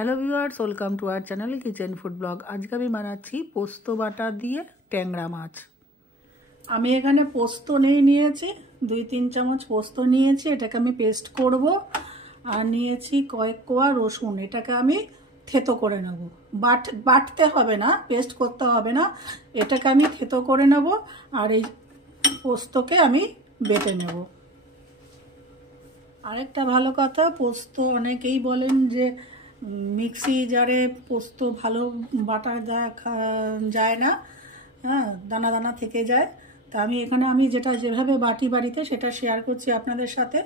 Hello viewers, welcome to our channel kitchen food blog. আজকে আমি বানাচ্ছি পোস্ত বাটা দিয়ে ট্যাংরা মাছ। আমি এখানে পোস্ত নিয়েছি 2-3 চামচ পোস্ত নিয়েছি, এটাকে আমি পেস্ট করব। আর নিয়েছি কয়েক কোয়া রসুন, এটাকে আমি থেতো করে নেব। বাটতে হবে না, পেস্ট করতে হবে না, এটাকে আমি থেতো করে নেব। আর এই পোস্তকে আমি বেটে নেব। আরেকটা ভালো কথা, পোস্ত অনেকেই বলেন যে মিক্সি জারে পোস্ত ভালো বাটা যায় না, হ্যাঁ, দানা দানা থেকে যায়। তা আমি এখানে যেভাবে বাটি বাড়িতে সেটা শেয়ার করছি আপনাদের সাথে।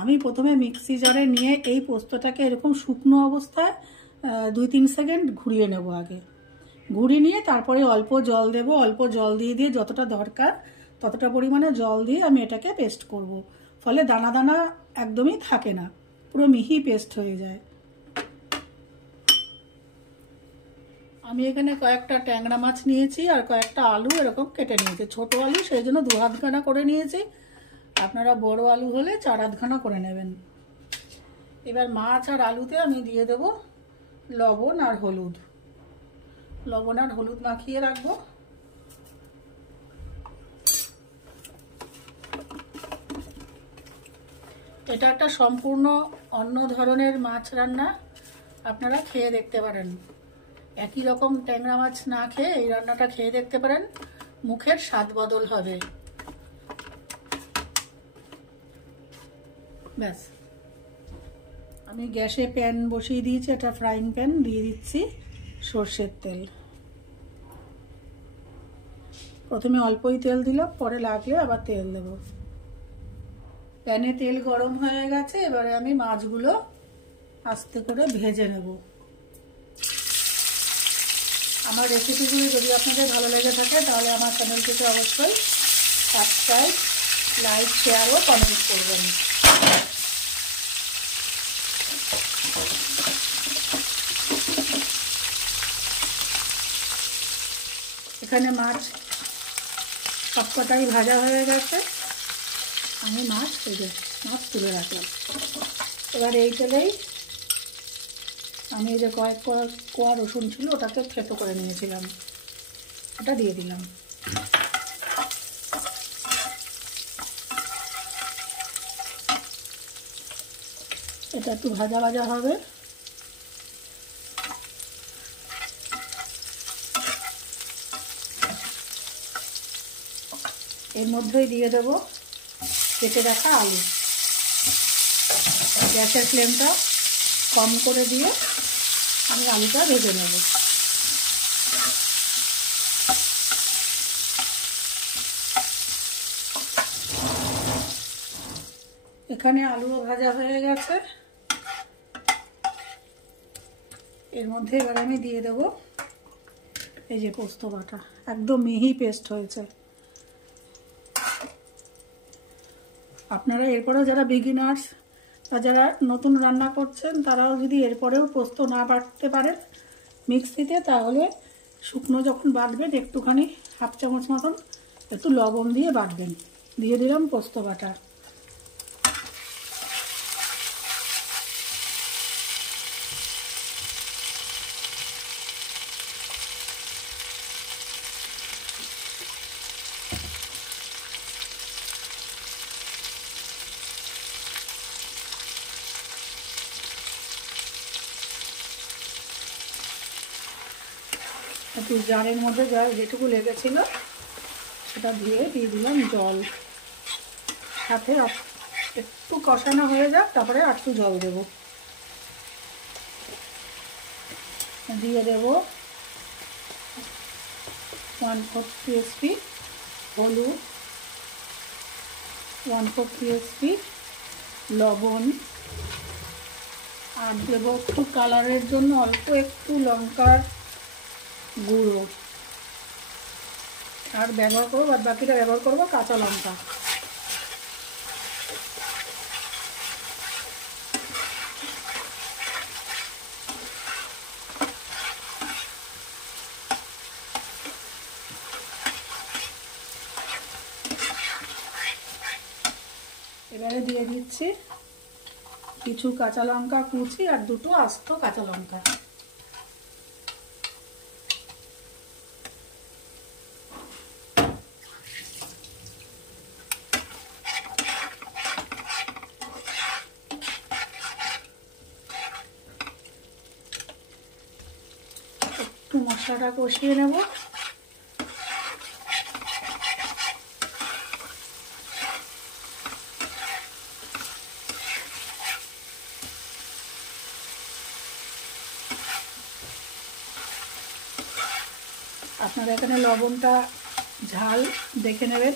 আমি প্রথমে মিক্সি জারে নিয়ে এই পোস্তটাকে এরকম শুকনো অবস্থায় 2-3 সেকেন্ড ঘুরিয়ে নেব। আগে ঘুরিয়ে নিয়ে তারপরে অল্প জল দেব। অল্প জল দিয়ে যতটা দরকার ততটা পরিমাণে জল দিয়ে আমি এটাকে পেস্ট করব। ফলে দানা দানা একদমই থাকে না, পুরো মিহি পেস্ট হয়ে যায়। আমি এখানে কয়েকটা ট্যাংরা মাছ নিয়েছি আর কয়েকটা আলু এরকম কেটে নিয়েছি। ছোট আলু সেই জন্য 2 হাতখানা করে নিয়েছি, আপনারা বড় আলু হলে 4 হাতখানা করে নেবেন। এবার মাছ আর আলুতে আমি দিয়ে দেব লবণ আর হলুদ। লবণ আর হলুদ মাখিয়ে রাখবো। এটা একটা সম্পূর্ণ অন্য ধরনের মাছ রান্না, আপনারা খেয়ে দেখতে পারেন। একই রকম ট্যাংরা মাছ না খেয়ে এই রান্নাটা খেয়ে দেখতে পারেন, মুখের স্বাদ বদল হবে। ব্যাস, আমি গ্যাসে প্যান বসিয়ে দিয়েছি, এটা ফ্রাইং প্যান। দিয়ে দিচ্ছি সর্ষের তেল। প্রথমে অল্পই তেল দিলাম, পরে লাগলে আবার তেল দেব। প্যানে তেল গরম হয়ে গেছে, এবারে আমি মাছগুলো আস্তে করে ভেজে নেব। আমার রেসিপিগুলো যদি আপনাদের ভালো লেগে থাকে তাহলে আমার চ্যানেলটিকে অবশ্যই সাবস্ক্রাইব, লাইক, শেয়ার ও কমেন্ট করবেন। এখানে মাছ সবকটাই ভাজা হয়ে গেছে, আমি মাছ তুলে রাখলাম। এবার এই তেলেই আমি যে কয়েক কোয়া রসুন ছিল ওটাকে থেতো করে নিয়েছিলাম, ওটা দিয়ে দিলাম। এটা একটু ভাজা ভাজা হবে। এর মধ্যেই দিয়ে দেবো কেটে রাখা আলু। গ্যাসের ফ্লেমটা কম করে দিয়ে আমি আলুটা ভেজে নেব। এখানে আলুও ভাজা হয়ে গেছে। এর মধ্যে এবার আমি দিয়ে দেব এই যে পোস্ত বাটা, একদম মিহি পেস্ট হয়েছে। আপনারা এরপরেও যারা বিগিনার্স বা যারা নতুন রান্না করছেন তারাও যদি এরপরেও পোস্ত না বাটতে পারেন মিক্সিতে, তাহলে শুকনো যখন বাটবেন একটুখানি 1/2 চামচ মতন একটু লবণ দিয়ে বাটবেন। দিয়ে দিলাম পোস্ত বাটা। একটু জারের মধ্যে যেটুকু লেগেছিল সেটা দিয়ে দিলাম জল। সাথে একটু কষানো হয়ে যাক, তারপরে আর একটু জল দেব। দিয়ে দেব 1/4 টিএসপি হলুদ, 1/4 টিএসপি লবণ, আর দেব একটু কালারের জন্য অল্প একটু লঙ্কার গুঁড়ো। আর ব্যবহার করবো, বাকিটা ব্যবহার করবো কাঁচা লঙ্কা। এবারে দিয়ে দিচ্ছি কিছু কাঁচা লঙ্কা কুচি আর দুটো আস্ত কাঁচা লঙ্কা। একটু মশলাটা কষিয়ে নেব। আপনারা এখানে লবণটা ঝাল দেখে নেবেন,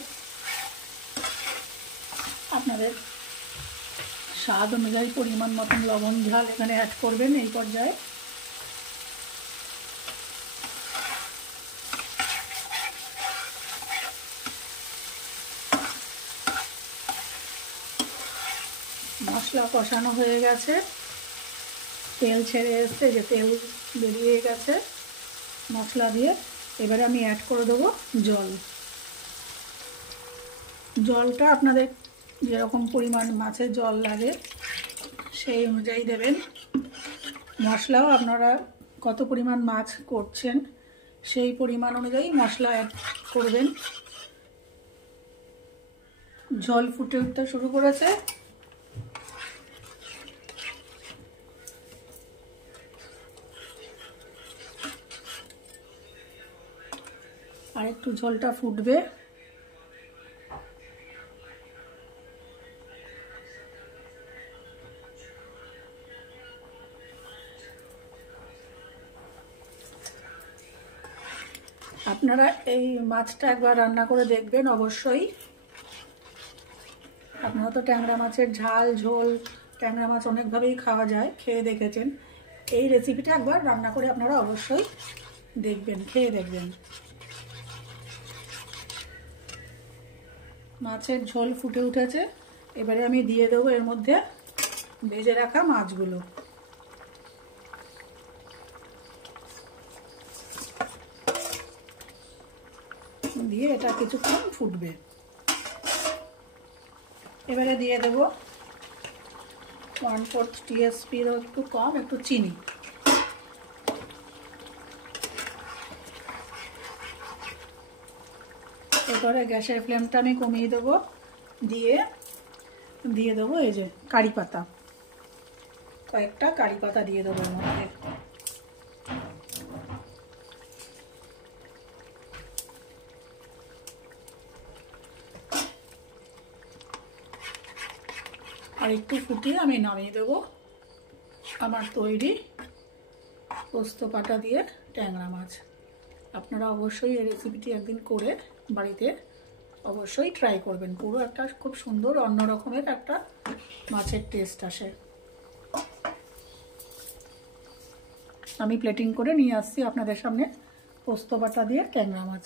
আপনাদের স্বাদ অনুযায়ী পরিমাণ মতন লবণ ঝাল এখানে অ্যাড করবেন এই পর্যায়ে। মশলা কষানো হয়ে গেছে, তেল ছেড়ে এসছে, যে তেল বেরিয়ে গেছে মশলা দিয়ে। এবারে আমি অ্যাড করে দেবো জল। জলটা আপনাদের যেরকম পরিমাণ মাছের জল লাগে সেই অনুযায়ী দেবেন। মশলাও আপনারা কত পরিমাণ মাছ করছেন সেই পরিমাণ অনুযায়ী মশলা অ্যাড করবেন। জল ফুটে উঠতে শুরু করেছে, আর একটু ঝোলটা ফুটবে। আপনারা এই মাছটা একবার রান্না করে দেখবেন অবশ্যই। আপনারা তো ট্যাংরা মাছের ঝাল ঝোল, ট্যাংরা মাছ অনেকভাবেই খাওয়া যায়, খেয়ে দেখেছেন। এই রেসিপিটা একবার রান্না করে আপনারা অবশ্যই দেখবেন, খেয়ে দেখবেন। মাছের ঝোল ফুটে উঠেছে, এবারে আমি দিয়ে দেবো এর মধ্যে ভেজে রাখা মাছগুলো। দিয়ে এটা কিছুক্ষণ ফুটবে। এবারে দিয়ে দেবো 1/4 টিস্পুনেরও একটু কম একটু চিনি। এরপরে গ্যাসের ফ্লেমটা আমি কমিয়ে দেবো, দিয়ে দেবো এই যে কারি পাতা, কয়েকটা কারি পাতা দিয়ে দেবো এর মধ্যে। আর একটু ফুটিয়ে আমি নামিয়ে দেবো আমার তৈরি পোস্ত বাটা দিয়ে ট্যাংরা মাছ। আপনারা অবশ্যই এই রেসিপিটি একদিন করে বাড়িতে অবশ্যই ট্রাই করবেন। পুরো একটা খুব সুন্দর অন্য রকমের একটা মাছের টেস্ট আসে। আমি প্লেটিং করে নিয়ে আসছি আপনাদের সামনে পোস্ত বাটা দিয়ে ট্যাংরা মাছ।